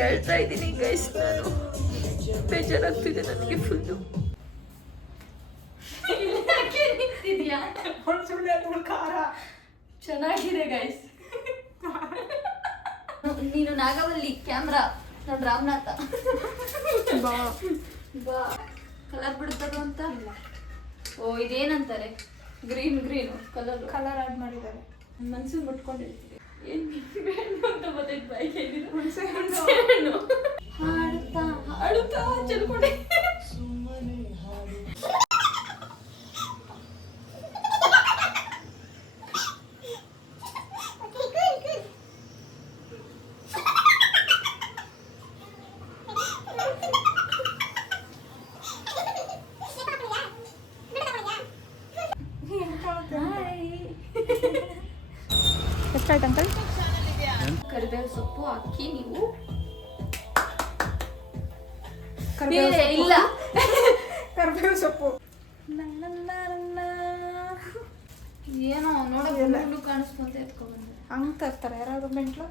ಹೇಳ್ತಾ ಇದ್ದೀನಿ ಗೈಸ್, ನಾನು ಬೇಜಾರಾಗ್ತಿದೆ ನನಗೆ ಫುಲ್ಲು. ಚೆನ್ನಾಗಿದೆ ಗೈಸ್. ನೀನು ನಾಗವಲ್ಲಿ, ಕ್ಯಾಮ್ರಾ ನಾನು ರಾಮನಾಥ. ಬಾ ಬಾ ಕಲರ್ ಬಿಡ್ತದ ಅಂತ. ಓ ಇದೇನಂತಾರೆ, ಗ್ರೀನ್ ಕಲರ್ ಆಡ್ ಮಾಡಿದ್ದಾರೆ. ಮನ್ಸಿಗೆ ಮುಟ್ಕೊಂಡಿರ್ತೀವಿ. ಏನ್ ಅಂತ ಗೊತ್ತಾಯ್ತು ಬಾಯಿಗೆ ಹಣ್ಣು ಹಾಡುತ್ತಾ ಚೆಲ್ಕೊಂಡೆ. ಎಷ್ಟಾಯ್ತು ಅಂಕಲ್? ಕರಿಬೇವು ಸೊಪ್ಪು ಹಾಕಿ ನೀವು ಇಲ್ಲ ಕರಿಬೇವು ಸೊಪ್ಪು ಏನೋ ನೋಡೋದು ಕಾಣಿಸ್ಕೊಂತ ಎತ್ಕೊಂಡ್ಬಂದೆ. ಹಂಗೆ ತರ್ತಾರೆ ಯಾರಾದ್ರು ಮೆಂಟ್ಲು.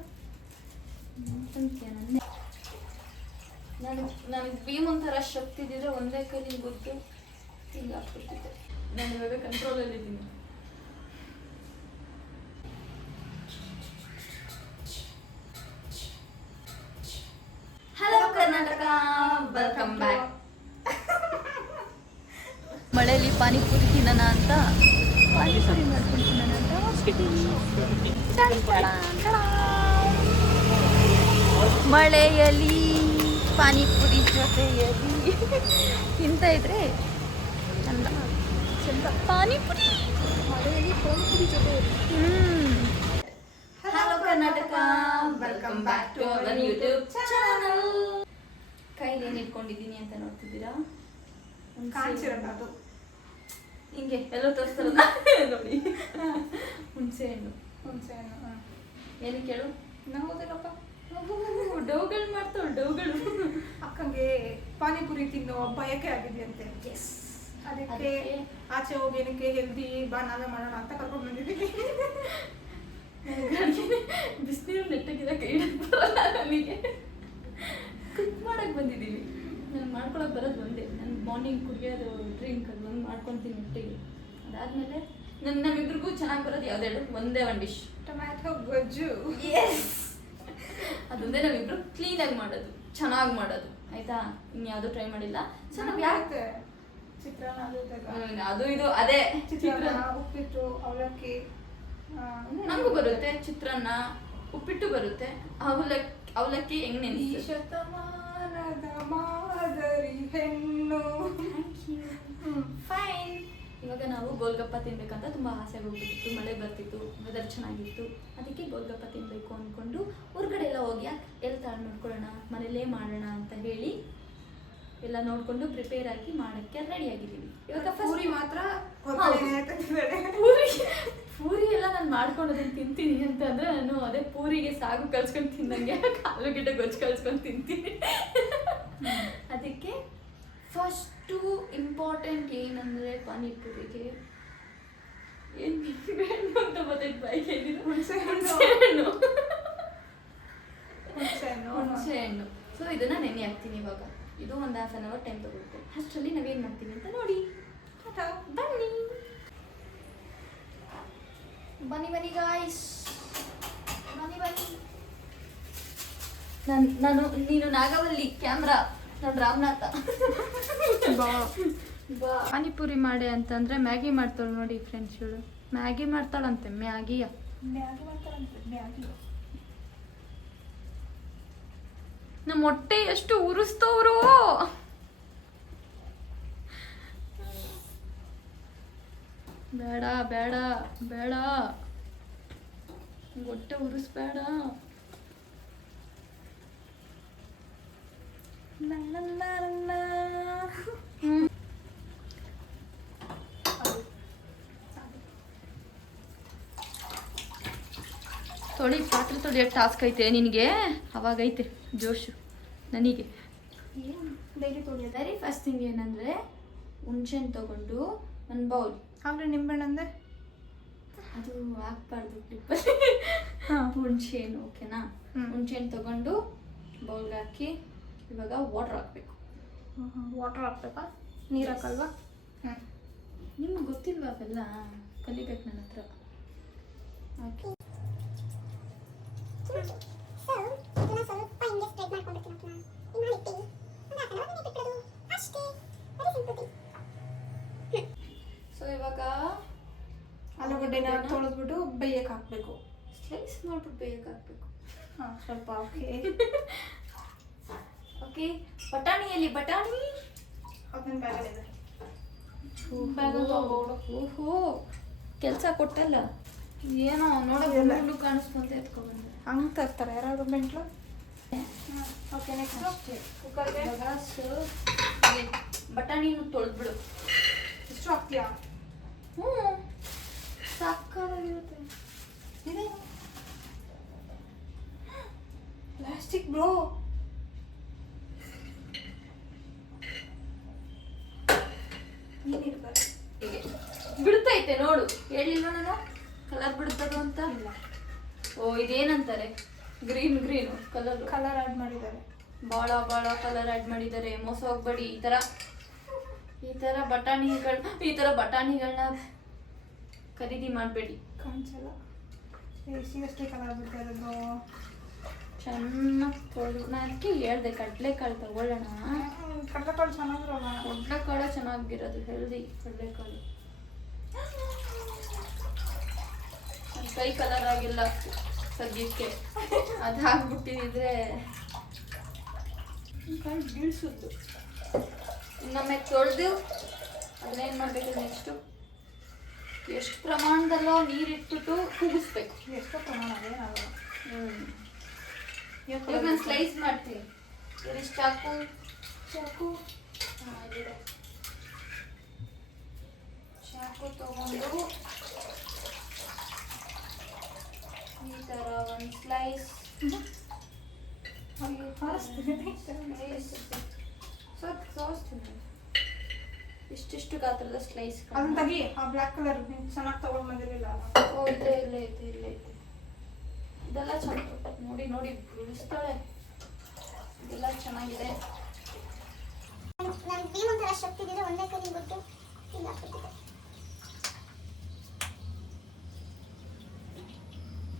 ನನಗೆ ಭೀಮ್ ಒಂಥರ ಶಕ್ತಿ ಇದ್ದಿದ್ರೆ ಒಂದೇ ಕೈಲಿ ಗೊತ್ತು ಹಿಂಗೆ ಹಾಕ್ಬಿಟ್ಟಿದ್ದೆ. ನಾನು ಇವಾಗ ಕಂಟ್ರೋಲಲ್ಲಿ ಇದ್ದೀನಿ. Hello Karnataka, welcome back. ಮಳೆಯಲ್ಲಿ ಪಾನಿಪುರಿ ತಿನ್ನೋಣ ಅಂತ ಪಾನಿಪುರಿ ಮಾಡ್ಕೊಂಡು ತಿನ್ನೋಣ ಅಂತ ಹೋಗ್ಬಿಟ್ಟಿವಿ. ಮಳೆಯಲ್ಲಿ ಪಾನಿಪುರಿ ಜೊತೆಯಲ್ಲಿ ತಿಂತ ಇದ್ರೆ ಚಂದ ಚಂದ. ಪಾನಿಪುರಿ ಮಳೆಯಲ್ಲಿ ಪಾನಿಪುರಿ ಜೊತೆಯಲ್ಲಿ. Hello Karnataka, welcome back to our YouTube channel. ಕೈಲಿ ಏನು ಇಟ್ಕೊಂಡಿದ್ದೀನಿ ಅಂತ ನೋಡ್ತಿದ್ದೀರಾ? ಕಾಣಿಸಿರಲ್ಲ ಅದು ಹಿಂಗೆ ಎಲ್ಲೋ ತೋರಿಸ್ತಾರಲ್ಲ ನೋಡಿ. ಹುಣಸೆ ಹಣ್ಣು ಏನು ಕೇಳು? ನಾವುದೇನಪ್ಪ ಡೌಗಳು ಮಾಡ್ತಾವ ಡೌಗಳು. ಅಕ್ಕಂಗೆ ಪಾನಿಪುರಿ ತಿನ್ನೋ ಬಯಕೆ ಆಗಿದೆಯಂತೆ. ಅದಕ್ಕೆ ಆಚೆ ಹೋಗಿ ಏನಕ್ಕೆ ಹೆಲ್ದಿ ಬಾ ನಾವೇ ಮಾಡೋಣ ಅಂತ ಕರ್ಕೊಂಡು ಬಂದಿದ್ದೀವಿ. ಬಿಸಿನೀರು ನೆಟ್ಟಗಿದ ಕೈ ಬರಲ್ಲ ನನಗೆ. ಕುಕ್ ಮಾಡಕ್ಕೆ ಬಂದಿದ್ದೀವಿ. ನಾನು ಮಾಡ್ಕೊಳಕ್ಕೆ ಬರೋದು ಒಂದೇ. ನಾನು ಮಾರ್ನಿಂಗ್ ಕುಡಿಯೋದು ಡ್ರಿಂಕ್ ಅದು ಒಂದು ಮಾಡ್ಕೊತೀನಿ ಒಟ್ಟಿಗೆ. ಅದಾದಮೇಲೆ ನಮ್ಮಿಬ್ರಿಗೂ ಚೆನ್ನಾಗಿ ಬರೋದು ಯಾವುದೆರಡು ಒಂದೇ ಒಂದು ಡಿಶ್, ಟೊಮ್ಯಾಟೊ ಗೊಜ್ಜು. ಎಸ್, ಅದೊಂದೇ ನಾವಿಬ್ರು ಕ್ಲೀನಾಗಿ ಮಾಡೋದು, ಚೆನ್ನಾಗಿ ಮಾಡೋದು. ಆಯ್ತಾ? ಇನ್ಯಾವುದೂ ಟ್ರೈ ಮಾಡಿಲ್ಲ. ಸೊ ನಾವು ಯಾಕೆ ಚಿತ್ರಾನ್ನ ಅದು ಇದು ಅದೇ ಚಿತ್ರಾನ್ನ, ಉಪ್ಪಿಟ್ಟು, ಅವಲಕ್ಕಿ ನಮಗೂ ಬರುತ್ತೆ. ಚಿತ್ರಾನ್ನ, ಉಪ್ಪಿಟ್ಟು ಬರುತ್ತೆ. ಅವಲಕ್ಕಿ ಹೆಂಗ್ ನೆನೆಸಿ ಶತಮಾನದ ಮಾದರಿ ಹೆಣ್ಣು. ಫೈನ್. ಇವಾಗ ನಾವು ಗೋಲ್ಗಪ್ಪ ತಿನ್ಬೇಕಂತ ತುಂಬಾ ಆಸೆ ಹೋಗ್ಬಿಟ್ಟಿತ್ತು. ಮಳೆ ಬರ್ತಿತ್ತು, ವೆದರ್ ಚೆನ್ನಾಗಿತ್ತು. ಅದಕ್ಕೆ ಗೋಲ್ಗಪ್ಪ ತಿನ್ಬೇಕು ಅಂದ್ಕೊಂಡು ಹೊರಗಡೆ ಎಲ್ಲ ಹೋಗಿ ಎಲ್ಲಿ ತಾಳು ನೋಡ್ಕೊಳ್ಳೋಣ, ಮನೇಲೇ ಮಾಡೋಣ ಅಂತ ಹೇಳಿ ಎಲ್ಲ ನೋಡ್ಕೊಂಡು ಪ್ರಿಪೇರ್ ಆಗಿ ಮಾಡಕ್ಕೆ ರೆಡಿ ಆಗಿದ್ದೀವಿ. ಇವಾಗ ಪೂರಿ ಮಾತ್ರ ಪೂರಿ ಎಲ್ಲ ನಾನು ಮಾಡ್ಕೊಂಡು ಅದನ್ನು ತಿಂತೀನಿ ಅಂತಂದ್ರೆ ನಾನು ಅದೇ ಪೂರಿಗೆ ಸಾಗು ಕಲ್ಸ್ಕೊಂಡು ತಿನ್ನಂಗೆ ಆಲೂಗಡ್ಡೆ ಗೊಜ್ಜು ಕಲ್ಸ್ಕೊಂಡು ತಿಂತೀನಿ. ಅದಕ್ಕೆ ಫಸ್ಟು ಇಂಪಾರ್ಟೆಂಟ್ ಏನಂದರೆ ಪಾನಿಪುರಿಗೆ ಏನು ಅಂತ ಗೊತ್ತಾಯ್ತು ಬಾಯಿಗೆ ಹುಣಸೆ ಹಣ್ಣು. ಸೊ ಇದನ್ನು ನೆನೆ ಹಾಕ್ತೀನಿ ಇವಾಗ. ಇದು ಒಂದು ½ an hour ಟೈಮ್ ತಗೊಳುತ್ತೆ. ಅಷ್ಟರಲ್ಲಿ ನಾವೇನು ಮಾಡ್ತೀವಿ ಅಂತ ನೋಡಿ. ಬನ್ನಿ ಗಾಯ್ಸ್, ಬನ್ನಿ. ನೀನು ನಾಗವಲ್ಲಿ, ಕ್ಯಾಮ್ರಾ ನಾನು ರಾಮನಾಥ. ಬಾ ಪಾನಿಪುರಿ ಮಾಡಿ ಅಂತಂದ್ರೆ ಮ್ಯಾಗಿ ಮಾಡ್ತಾಳೆ ನೋಡಿ ಫ್ರೆಂಡ್ಸ್. ಇವಳು ಮ್ಯಾಗಿ ಮಾಡ್ತಾಳಂತೆ. ಮ್ಯಾಗಿ ನಮ್ಮ ಹೊಟ್ಟೆ ಎಷ್ಟು ಉರಿಸ್ತವ್ರು. ಬೇಡ ಬೇಡ ಬೇಡ, ಹೊಟ್ಟೆ ಉರಿಸ್ಬೇಡ. ಪಾತ್ರೆ ತೊಳೆಯೋ ಟಾಸ್ಕ್ ಐತೆ ನಿನಗೆ, ಅವಾಗೈತೆ ಜೋಶು ನನಗೆ. ಡೈಲಿ ತೊಳೆಯೋದು. ವೆರಿ ಫಸ್ಟ್ ಥಿಂಗ್ ಏನಂದರೆ ಹುಣ್ಸೆಹಣ್ಣು ತೊಗೊಂಡು ಒಂದು ಬೌಲ್. ಆದರೆ ನಿಂಬೆಹಣ್ಣು ಅಂದೆ ಅದು ಹಾಕ್ಬಾರ್ದು ಕ್ಲಿಪ್ಪಲ್ಲಿ. ಹುಣ್ಸೆಹಣ್ಣು ಓಕೆನಾ? ಹುಣ್ಸೆಹಣ್ಣು ತೊಗೊಂಡು ಬೌಲ್ಗೆ ಹಾಕಿ ಇವಾಗ ವಾಟರ್ ಹಾಕಬೇಕು. ವಾಟರ್ ಹಾಕ್ಬೇಕಾ, ನೀರು ಹಾಕಲ್ವಾ? ನಿಮ್ಗೆ ಗೊತ್ತಿಲ್ವಾ ಅವೆಲ್ಲ? ಕಲಿಬೇಕು ನನ್ನ ಹತ್ರ. ಹಾಕಿ ಸೊ ಇವಾಗ ಆಲೂಗಡ್ಡೆನ ತೊಳೆದ್ಬಿಟ್ಟು ಬೇಯಕ್ಕೆ ಹಾಕಬೇಕು. ಸ್ಲೈಸ್ ಮಾಡ್ಬಿಟ್ಟು ಬೇಯಕ್ಕೆ ಹಾಕಬೇಕು. ಹಾಂ ಸ್ವಲ್ಪ ಓಕೆ. ಓಕೆ, ಬಟಾಣಿಯಲ್ಲಿ ಬಟಾಣಿ ಅದನ್ನ ಬ್ಯಾಗಲ್ಲಿದೆ. ಓಹೋ, ಕೆಲಸ ಕೊಟ್ಟಲ್ಲ. ಏನೋ ನೋಡೋದು ಕಾಣಿಸ್ಕೊಂತ ಎತ್ಕೊಬಂದೆ. ಹಂಗೆ ತರ್ತಾರೆ ಯಾರಾದ್ರು ಮೆಂಟ್ಲು. ಓಕೆ, ನೆಕ್ಸ್ಟು ಕುಕ್ಕರ್ಗೆ ಬಟಾಣಿನೂ ತೊಳೆದ್ಬಿಡು. ಎಷ್ಟು ಹಾಕ್ತೀಯಾ? ಹ್ಞೂ, ಸಾಕಾಗಿರುತ್ತೆ. ಇದೆ ಪ್ಲಾಸ್ಟಿಕ್ ಬ್ರೋ. ನೀನಿರ್ಬಾರ್ದು. ಹೀಗೆ ಬಿಡ್ತೈತೆ ನೋಡು. ಹೇಳಿಲ್ವ ನಾನು ಕಲರ್ ಬಿಡ್ತದು ಅಂತ? ಇಲ್ಲ. ಓ, ಇದೇನಂತಾರೆ? ಗ್ರೀನ್ ಕಲರ್ ಆ್ಯಡ್ ಮಾಡಿದ್ದಾರೆ. ಭಾಳ ಕಲರ್ ಆ್ಯಡ್ ಮಾಡಿದ್ದಾರೆ. ಮೋಸ ಹೋಗ್ಬೇಡಿ. ಈ ಥರ ಬಟಾಣಿಗಳನ್ನ ಖರೀದಿ ಮಾಡಬೇಡಿ. ಕಾಣಿಸಲ್ಲ. ಸೀರಿಯಸ್ಲಿ ಕಲರ್ ಬಿಡ್ತಾ ಇರೋದು. ಚೆನ್ನಾಗಿ ತೊಳೆದು ನಾನು ಅದಕ್ಕೆ ಹೇಳ್ದೆ ಕಡಲೆಕಾಳು ತಗೊಳ್ಳೋಣ. ಕಡಲೆಕಾಳು ಚೆನ್ನಾಗಿರಲ್ಲ. ಕಡಲೆಕಾಳು ಚೆನ್ನಾಗಿರೋದು, ಹೆಲ್ದಿ ಕಡಲೆಕಾಳು. ನನ್ನ ಕೈ ಕಲರ್ ಆಗಿಲ್ಲ ಸದ್ಯಕ್ಕೆ. ಅದು ಹಾಕ್ಬಿಟ್ಟಿದ್ರೆ ಕಾಳು ಬೀಳ್ಸುದು. ಇನ್ನೊಮ್ಮೆ ತೊಳೆದು ಅದನ್ನೇನು ಮಾಡಬೇಕು ನೆಕ್ಸ್ಟು? ಎಷ್ಟು ಪ್ರಮಾಣದಲ್ಲೋ ನೀರಿಟ್ಬಿಟ್ಟು ಕೂಗಿಸ್ಬೇಕು. ಎಷ್ಟು ಪ್ರಮಾಣ ಅದೇನಾಗಲ್ಲ. ಇವಾಗ ನಾನು ಸ್ಲೈಸ್ ಮಾಡ್ತೀನಿ. ಇಷ್ಟು ಚಾಕು ಇಲ್ಲಿದೆ. ಚಾಕು ತಗೊಂಡು ಈ ಥರ ಒಂದು ಸ್ಲೈಸ್ ಇಷ್ಟಿಷ್ಟು ಗಾತ್ರದ ಸ್ಲೈಸ್. ಅದನ್ನ ತೆಗಿ. ಆ ಬ್ಲ್ಯಾಕ್ ಕಲರ್ ಚೆನ್ನಾಗಿ ತಗೊಂಡು ಬಂದಿರಲಿಲ್ಲ. ಓ, ಇಲ್ಲೇ ಐತೆ. ಇದೆಲ್ಲ ಚೆನ್ನಾಗಿ ನೋಡಿ ಬಿಡಿಸ್ತಾಳೆ. ಇದೆಲ್ಲ ಚೆನ್ನಾಗಿದೆ.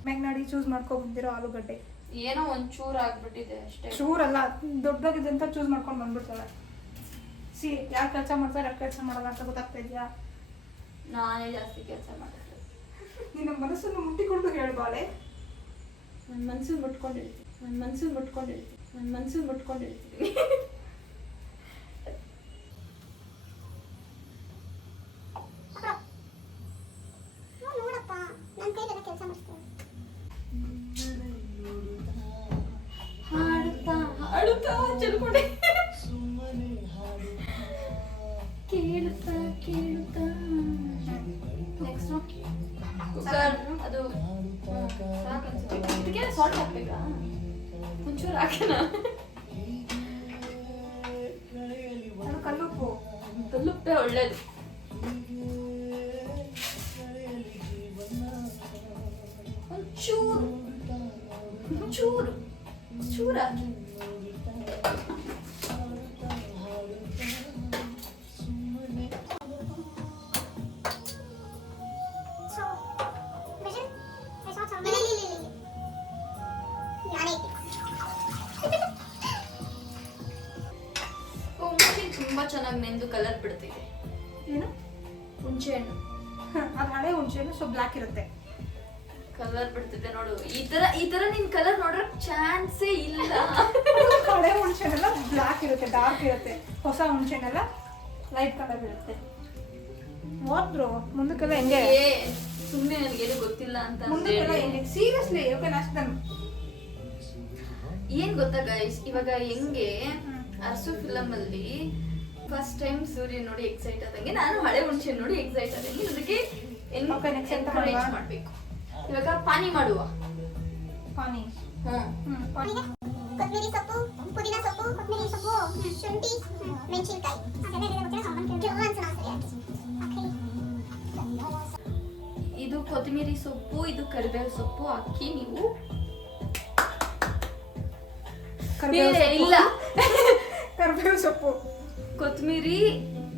ಮ್ಯಾಗ್ನಾಡಿ ಚೂಸ್ ಮಾಡ್ಕೊಂಡು ಬಂದಿರೋ ಆಲೂಗಡ್ಡೆ ಏನೋ ಒಂಚೂರು ಆಗ್ಬಿಟ್ಟಿದೆ ಅಷ್ಟೇ. ಚೂರಲ್ಲ, ದೊಡ್ಡದಾಗಿದೆ ಅಂತ ಚೂಸ್ ಮಾಡ್ಕೊಂಡು ಬಂದ್ಬಿಡ್ತಾಳೆ. ಯಾರು ಕೆಲಸ ಮಾಡ್ತಾರೆ, ಯಾರು ಕೆಲಸ ಮಾಡೋದು ಅಂತ ಗೊತ್ತಾಗ್ತಾ ಇದೆಯಾ? ನಾನೇ ಜಾಸ್ತಿ ಕೆಲಸ ಮಾಡಿದ್ರೆ ನಿನ್ನ ಮನಸ್ಸನ್ನು ಮುಟ್ಟಿಕೊಂಡು ಹೇಳ್ಬಾಳೆ. ನನ್ನ ಮನಸ್ಸನ್ನು ಮುಟ್ಕೊಂಡಿರ್ತೀನಿ. ಹಾಡುತ್ತಾ ಚೆಲ್ಕೊಂಡೆ. ಕೇಳುತ್ತಾ ನೆಕ್ಸ್ಟ್ ಕುಕ್ಕರ್. ಅದು ಸಾಕನ್ಸುತ್ತೆ. ಇದಕ್ಕೆ ಸಾಲ್ಟ್ ಹಾಕ್ಬೇಕಾ? ಒಂಚೂರು ಹಾಕೋಣ. ಅದು ಕಲ್ಲುಪ್ಪೆ ಒಳ್ಳೇದು. ಚೂರು ಹಾಕಿ. ತುಂಬಾ ಚೆನ್ನಾಗಿ ನೆಂದು ಕಲರ್ ಬಿಡ್ತಿದೆ. ಏನು? ಹುಣಸೆ ಹಣ್ಣು. ಅದು ಹಳೆ ಹುಣಸೆ ಹಣ್ಣು, ಸೊ ಬ್ಲ್ಯಾಕ್ ಇರುತ್ತೆ. ಕಲರ್ ಬಿಡ್ತಿದೆ ನೋಡು. ಈ ತರ ನಿನ್ ಕಲರ್ ನೋಡಕ್ ಚಾನ್ಸೇ ಇಲ್ಲ. ಹಳೆ ಹುಣಸೆ ಹಣ್ಣೆಲ್ಲ ಬ್ಲ್ಯಾಕ್ ಇರುತ್ತೆ, ಡಾರ್ಕ್ ಇರುತ್ತೆ. ಹೊಸ ಹುಣಸೆ ಹಣ್ಣೆಲ್ಲ ಲೈಟ್ ಕಲರ್ ಇರುತ್ತೆ. ಹೋದ್ರು ಮುಂದಕ್ಕೆಲ್ಲ ಹೆಂಗೆ? ಸುಮ್ಮನೆ ನನಗೇನು ಗೊತ್ತಿಲ್ಲ ಅಂತ. ಮುಂದಕ್ಕೆಲ್ಲ ಹೆಂಗೆ? Seriously okay. ಏನ್ ಗೊತ್ತಾ ಗೈಸ್, ಇವಾಗ ಹೆಂಗೆ ಅರ್ಸು ಫಿಲಮ್ ಅಲ್ಲಿ ಫಸ್ಟ್ ಟೈಮ್ ಸೂರ್ಯ ನೋಡಿ ಎಕ್ಸೈಟ್ ಆದಂಗೆ ನಾನು ಹಳೆ ಹುಣಸೆ ನೋಡಿ ಎಕ್ಸೈಟ್ ಆದಂಗೆ ಅದಕ್ಕೆ ಎನ್ಕರೇಜ್ ಮಾಡ್ಬೇಕು. ಇವಾಗ ಪಾನಿ ಮಾಡುವ. ಪಾನಿ. ಕೊತ್ತಂಬರಿ ಸೊಪ್ಪು, ಪುದೀನ ಸೊಪ್ಪು, ಕೊತ್ತಂಬರಿ ಸೊಪ್ಪು, ಶುಂಠಿ, ಮೆಣಸಿನಕಾಯಿ. ಇದು ಕೊತ್ತಂಬರಿ ಸೊಪ್ಪು, ಇದು ಕರಿಬೇವು ಸೊಪ್ಪು ಹಾಕಿ ನೀವು ಇಲ್ಲ ಕರಿಬೇವು ಸೊಪ್ಪು, ಕೊತ್ತಂಬರಿ,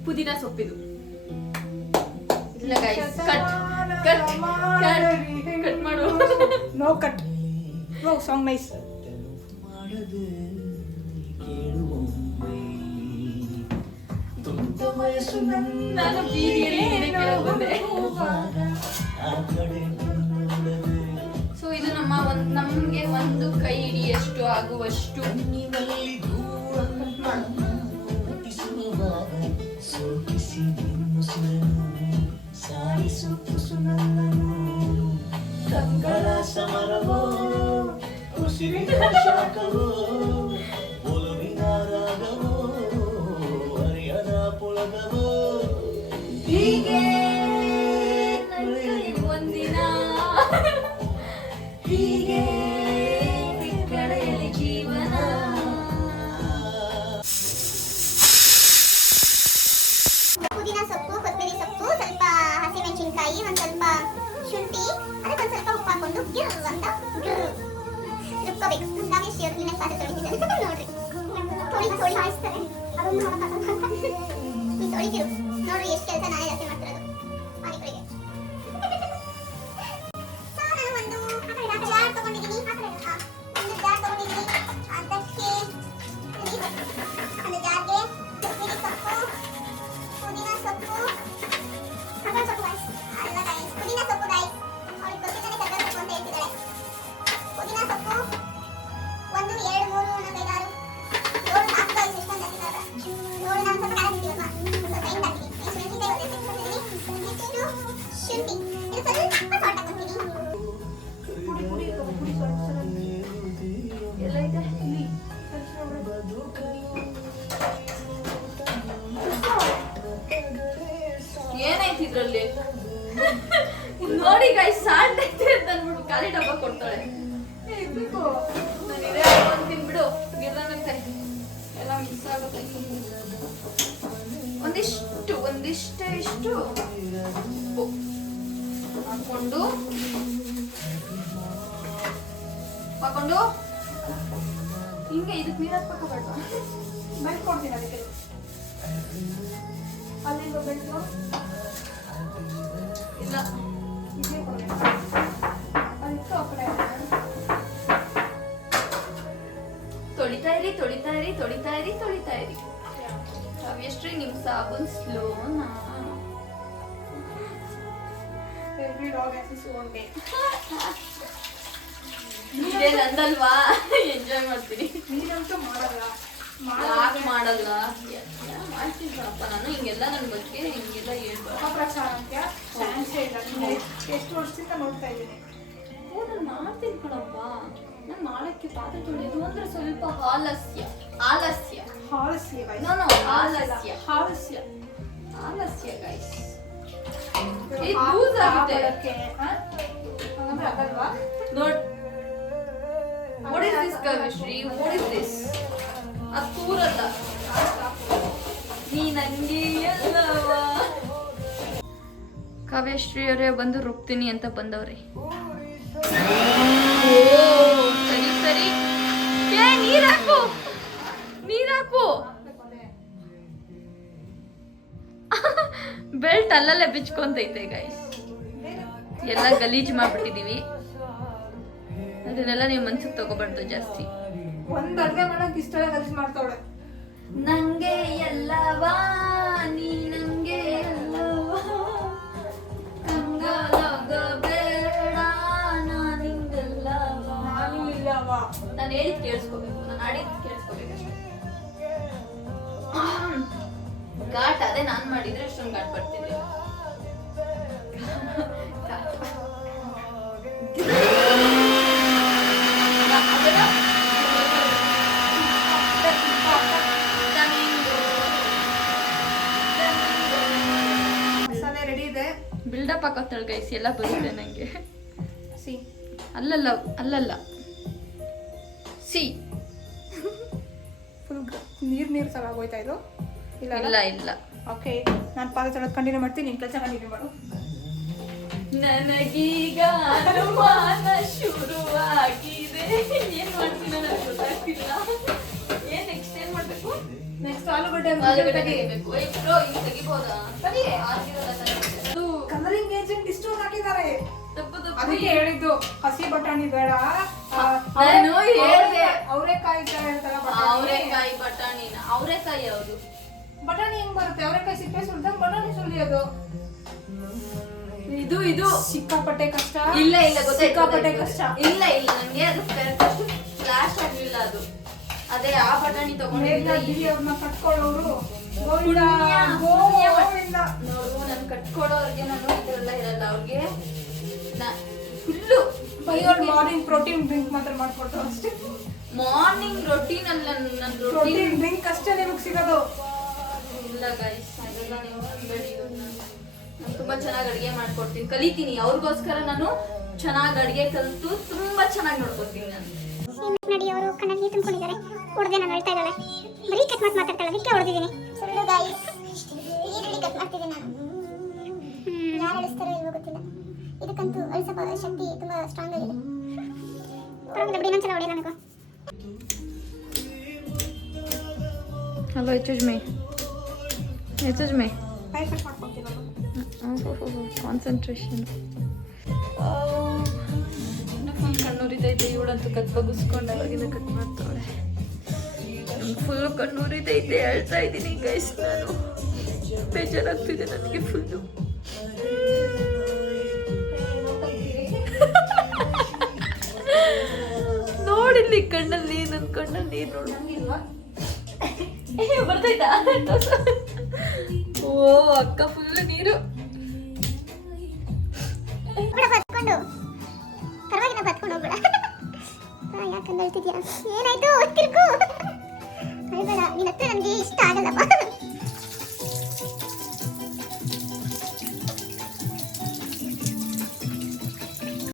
ಪುದೀನ ಸೊಪ್ಪಿದು. ಇಲ್ಲ guys, cut cut cut cut ಮಾಡು. No cut. Oh song nice. ನಾನು ಬೀದಿಯಲ್ಲಿ ಏನೇ ಕೇಳೋಕ್ ಬಂದೆ. ಸೊ ಇದು ನಮ್ಗೆ ಒಂದು ಕೈ ಹಿಡಿಯಷ್ಟು ಆಗುವಷ್ಟು ಕಂಗಳ ಸಮರವೋ ಉಸಿರಿನ ಶಾಖವೋ ಒಲವಿನ ರಾಗವೋ ಹರಿಯದ ಪುಳಗವೋ ಹೀಗೆ ಒಂದಿನ ಹೀಗೆ ಕಡೆಯಲ್ಲಿ ಜೀವನ. ಪುದೀನ ಸೊಪ್ಪು, ಕೊತ್ತಂಬರಿ ಸೊಪ್ಪು, ಸ್ವಲ್ಪ ಹಸಿಮೆಣಸಿನಕಾಯಿ, ಒಂದು ಸ್ವಲ್ಪ ಶುಂಠಿ, ಅದಕ್ಕೆ ಒಂದು ಸ್ವಲ್ಪ ಉಪ್ಪು ಹಾಕೊಂಡು ಗಿರ್ ಅಂತ ರುಬ್ಕೋಬೇಕು. ನಮಗೆ ಶಿವರ್ ಕ್ಲೀನಾಗಿ ಪಾತ್ರೆ ತೊಳಿತಿದ್ದಾರೆ ನೋಡ್ರಿ. ತೊಳಿ ಹಾಯಿಸ್ತಾರೆ ಅದೊಂದು ತೊಳಿತಿರು ನೋಡ್ರಿ ಎಷ್ಟು ಕೆಲಸ ನಾನೇ ಜಾಸ್ತಿ ಮಾಡ್ತಿರೋದು ಪಾನಿಪುರಿಗೆ. ಸೊ ನಾನು ಒಂದು ಜಾರ್ ತಗೊಂಡಿದ್ದೀನಿ, ಒಂದು ಜಾರ್ ತಗೊಂಡಿದ್ದೀನಿ. ಅದಕ್ಕೆ ಒಂದು ಜಾರ್ಗೆ ಕೊತ್ತಂಬರಿ ಸೊಪ್ಪು, ಪುದೀನ ಸೊಪ್ಪು, ಕರ್ಬೇವು ಸೊಪ್ಪು ಗೈಸ್, ಅಲ್ಲ ಗೈಸ್ ಪುದೀನ ಸೊಪ್ಪು ಗೈಸ್, ಅವ್ರಿಗೆ ಗೊತ್ತಿದ್ದಾನೆ ಕರ್ಬೇವು ಸೊಪ್ಪು ಅಂತ ಹೇಳ್ತಿದ್ದಾರೆ. ಪುದೀನ ಸೊಪ್ಪು ಒಂದು 2 3 4 5 6 7 4 ಗೈಸ್, ಎಷ್ಟೊಂದು ಹಾಕಿದ್ದಾರೆ ನೋಡಿ. ನಾನು ಸ್ವಲ್ಪ ಖಾರ ಹಾಕಿದ್ದೀವಲ್ಲ, ಸ್ವಲ್ಪ ಹಿಂಗೆ ಹಾಕಿದ್ದೀನಿ. ನೆಕ್ಸ್ಟ್ ಶುಂಠಿ, ಇದು ಸ್ವಲ್ಪ ಸಾಲ್ಟ್ ಹಾಕ್ತೀನಿ. ಎಲ್ಲ ಇದೆ ಇಲ್ಲಿ. ಏನಾಯ್ತು ಇದ್ರಲ್ಲಿ ನೋಡಿ ಗೈಸ್, ಸಾಲ್ಟ್ ಐತೆ ಅಂತ ಅಂದ್ಬಿಟ್ಟು ಖಾಲಿ ಡಬ್ಬ ಕೊಡ್ತಾಳೆ. ನಾನು ಇದೇ ಒಂದು ತಿನ್ಬಿಡು, ಗಿರ್ದಂತೆ ಎಲ್ಲ ಮಿಕ್ಸ್ ಆಗುತ್ತೆ. ಒಂದಿಷ್ಟು ಉಪ್ಪು ಹಾಕೊಂಡು ಹಿಂಗೆ ಇದಕ್ಕೆ ನೀರು ಹಾಕ್ಬೇಕಬೇಡ. ಬೆಲ್ಟ್ ಕೊಡ್ತೀನಿ ಅದಕ್ಕೆ. ಅಲ್ಲಿಂದ ಬೆಲ್ಟು ಇಲ್ಲ ಇದೇ ಕೊಡಬೇಕು. ಅದಕ್ಕೆ ಆ ಕಡೆ ತೊಳಿತಾ ಇರಿ. ಕಾವ್ಯಶ್ರೀ ನಿಮ್ ಸಾಬೂನ್ ಸ್ಲೋನಾ? Every dog has its own day. ಇದೇ ನಂದಲ್ವಾ, ಎಂಜಾಯ್ ಮಾಡ್ತೀನಿ. ನೀನಂತೂ ಮಾಡಲ್ಲ. ಯಾಕೆ ಮಾಡಲ್ಲ? ಮಾಡ್ತೀನಿ ಕಣಪ್ಪ ನಾನು. ಹಿಂಗೆಲ್ಲ ನನ್ನ ಬಗ್ಗೆ ಹಿಂಗೆಲ್ಲ ಹೇಳ್ಬಾರ್ದು. ಅಪಪ್ರಚಾರಕ್ಕೆ ಚಾನ್ಸೇ ಇಲ್ಲ. ಎಷ್ಟು ವರ್ಷದಿಂದ ನೋಡ್ತಾ ಇದ್ದೀನಿ. ನಾನು ಮಾಡ್ತೀನಿ ಕಣಪ್ಪ. ನಾನು ಮಾಡಕ್ಕೆ ಪಾತ್ರೆ ತೊಳೆಯೋದು ಅಂದ್ರೆ ಸ್ವಲ್ಪ ಆಲಸ್ಯ. ಹಾಲಸ್ಯ guys. No, ಆಲಸ್ಯ. ಆಲಸ್ಯ ಗೈಸ್. ಇದು ಲೂಸ್ ಆಗುತ್ತೆ. ಹಂಗಂದ್ರೆ ಆಗಲ್ವಾ? ನೋಡ್, what is this Kavyashree? what is this? ಅದು ಕೂರಲ್ಲ. ನೀ ನಂಗೆ ಎಲ್ಲವಾ. ಕಾವ್ಯಶ್ರೀ ಅವರೇ ಬಂದು ರುಬ್ತೀನಿ ಅಂತ ಬಂದವ್ರೆ. ಸರಿ ಏ ನೀರಾಕು. ಬೆಲ್ಟ್ ಅಲ್ಲಲ್ಲೇ ಬಿಚ್ಕೊಂತೈತೆ ಗೈಸ್. ಎಲ್ಲ ಗಲೀಜ್ ಮಾಡ್ಬಿಟ್ಟಿದೀವಿ. ಅದನ್ನೆಲ್ಲ ನೀವು ಮನ್ಸಿಗೆ ತಗೋಬಾರ್ದು ಜಾಸ್ತಿ. ಒಂದ್ ಅಡ್ಗೆ ಮಾಡಕ್ ಇಷ್ಟೆಲ್ಲ ಗಲೀಜ್ ಮಾಡ್ತಾವಳೆ. ನಂಗೆ ಎಲ್ಲವಾ, ನೀ ನಂಗೆ ಎಲ್ಲವಾ, ಕಂಗಾಲಾಗಬೇಡ, ನಾನಿಂಗೆಲ್ಲವಾ. ನಾನು ಇಲ್ಲವಾ. ನಾನು ಹೇಳಿದ್ ಕೇಳಿಸ್ಕೋಬೇಕು, ನಾನು ಆಡಿದ್ ಕೇಳಿಸ್ಕೋಬೇಕಷ್ಟೇ. ಘಾಟ್ ಅದೇ ನಾನ್ ಮಾಡಿದ್ರೆ ಇಷ್ಟೊಂದು ಘಾಟ್ ಬರ್ತಿದ್ದೆ. ಮಸಾಲೆ ರೆಡಿ ಇದೆ. ಬಿಲ್ಡಪ್ ಹಾಕೋತಾಳೆ ಗೈಸ್, ಎಲ್ಲ ಬರುತ್ತೆ ನಂಗೆ. ಸಿ ಅಲ್ಲಲ್ಲ ಸಿ ಫುಲ್ ನೀರ್ ತರ ಆಗೋಯ್ತಾ ಇದು. ಇಲ್ಲ ಓಕೆ, ನಾನು ಪಾದ ತೊಳೆದು ಕಂಟಿನ್ಯೂ ಮಾಡ್ತೀನಿ, ನಿನ್ ಕೆಲಸ ಕಂಟಿನ್ಯೂ ಮಾಡು. ನನಗೀಗ ಅನುಮಾನ ಶುರುವಾಗಿದೆ. ಏನ್ ಮಾಡ್ತೀನೋ ನನಗೆ ಗೊತ್ತಾಗ್ತಿಲ್ಲ. ಆಲೂಗಡ್ಡೆ ತೆಗಿಬೇಕು. ಬ್ರೋ ಈಗ ತೆಗಿಬೋದಾ? ಸರಿ. ಆಗಿರಲ್ಲ ತಾನೇ. ಅದು ಕಲರಿಂಗ್ ಏಜೆಂಟ್ ಇಷ್ಟೊಂದು ಹಾಕಿದ್ದಾರೆ. ತಪ್ಪು ತಪ್ಪು. ಅದಕ್ಕೆ ಹೇಳಿದ್ದು ಹಸಿ ಬಟಾಣಿ ಬೇಡ. ನಾನು ಹೇಳ್ದೆ. ಅವರೆಕಾಯಿ ಇರ್ತಾರ ಅವರೆಕಾಯಿ ಬಟಾಣಿನ. ಅವರೆಕಾಯಿ ಯಾವುದು? ಬಟಾಣಿ ಹೆಂಗ್ ಬರುತ್ತೆ? ಅವರೆಕಾಯಿ ಸಿಪ್ಪೆ ಸುಲ್ದಂಗ್ ಬಟಾಣಿ ಸುಲಿಯೋದು. ಇದು ಸಿಕ್ಕಾಪಟ್ಟೆ ಕಷ್ಟ. ಇಲ್ಲ ಗೊತ್ತಾಯ್ತು. ಸಿಕ್ಕಾಪಟ್ಟೆ ಕಷ್ಟ. ಇಲ್ಲ ನನಗೆ ಅದು ಫ್ಲಾಶ್ ಆಗ್ಲಿಲ್ಲ ಅದು. ಅದೇ ಆ ಬಟಾಣಿ ತಗೊಂಡಿದ್ದೆ. ಅವ್ರನ್ನ ಕಟ್ಕೊಳ್ಳೋರು ಗೋವಿಂದ ಪುಣ್ಯ ಗೋವಿಂದ. ನೋಡು ನಾನು ಕಟ್ಕೊಡೋರ್ಗೆ ನಾನು ಇದೆಲ್ಲ ಇರಲ್ಲ. ಅವ್ರಿಗೆ ಫುಲ್ಲು ಮಾರ್ನಿಂಗ್ ಪ್ರೋಟೀನ್ ಡ್ರಿಂಕ್ ಮಾತ್ರ ಮಾಡ್ಕೊಡ್ತು ಅಷ್ಟೇ. ಮಾರ್ನಿಂಗ್ ರೊಟೀನ್ ಅಲ್ಲ ನನ್ನ ರೊಟೀನ್. ಪ್ರೋಟೀನ್ ಡ್ರಿಂಕ್ ಅಷ್ಟೇ ನಿಮಗೆ ಸಿಗೋದು. ಇಲ್ಲ ಗೈಸ್, ಅದೆಲ್ಲ ನೀವು ಅನ್ಬೇಡಿ. ನಾನು ತುಂಬಾ ಚೆನ್ನಾಗಿ ಅಡುಗೆ ಮಾಡ್ಕೊಡ್ತೀನಿ, ಕಲಿತೀನಿ. ಅವ್ರಿಗೋಸ್ಕರ ನಾನು ಚೆನ್ನಾಗಿ ಅಡುಗೆ ಕಲಿತು ತುಂಬಾ ಚೆನ್ನಾಗಿ ನೋಡ್ಕೊತೀನಿ ನಾನು. ನೋಡಿ ಅವರು ಕಣ್ಣಲ್ಲಿ ನೀರು ತುಂಬಿಕೊಂಡಿದ್ದಾರೆ. ಹೊಡೆದೆ ನಾನು ಹೇಳ್ತಾ ಇದ್ದಾಳೆ. ಬರೀ ಕಟ್ ಮಾತಾಡ್ತಾಳೆ, ಅದಕ್ಕೆ ಹೊಡೆದಿದ್ದೀನಿ. ಸುಳ್ಳು ಗಾಯ್ಸ್, ಈರುಳ್ಳಿ ಕಟ್ ಮಾಡ್ತಿದ್ದೀನಿ ನಾನು. ಯಾರು ಅಳಿಸ್ತಾರೋ ಇಲ್ವೋ ಗೊತ್ತಿಲ್ಲ. ಇದಕ್ಕಂತೂ ಅಳಿಸೋ ಶಕ್ತಿ ತುಂಬ ಸ್ಟ್ರಾಂಗ್ ಆಗಿದೆ. ಪರವಾಗಿಲ್ಲ ಬಿಡಿ, ಇನ್ನೊಂದ್ಸಲ ಹೊಡೆಯಲ್ಲ ನನಗೂ. ಹಲೋ ಎಚುಜ್ಮೆ ಕೈ ಕಟ್ ಮಾಡ್ಕೊಡ್ತೀನಿ ನಾನು. ಕಾನ್ಸಂಟ್ರೇಷನ್. ಫುಲ್ ಕಣ್ಣೂರಿದೈತೆ. ಇವಳಂತೂ ಕತ್ ಬಗ್ಗಿಸ್ಕೊಂಡಾಗಿಂದ ಕಟ್ ಮಾಡ್ತಾಳೆ. ಫುಲ್ಲು ಕಣ್ಣೂರಿದೈತೆ. ಹೇಳ್ತಾ ಇದ್ದೀನಿ ಗೈಸ್, ನಾನು ಬೇಜಾರಾಗ್ತಿದೆ ನನಗೆ ಫುಲ್ಲು. ನೋಡಿಲ್ಲಿ ಕಣ್ಣಲ್ಲಿ, ನನ್ನ ಕಣ್ಣಲ್ಲಿ ನೀರು ನೋಡಂಗಿಲ್ವಾ? ಬರ್ತೈತಾ? ಓ ಅಕ್ಕ ಫುಲ್ ನೀರು. ಬತ್ಕೊಂಡು ಪರವಾಗಿಲ್ಲ, ಬತ್ಕೊಂಡು ಹೋಗ್ಬೇಡ. ಯಾಕಂತ ಹೇಳ್ತಿದ್ಯಾ? ಏನಾಯ್ತು? ತಿರ್ಗು.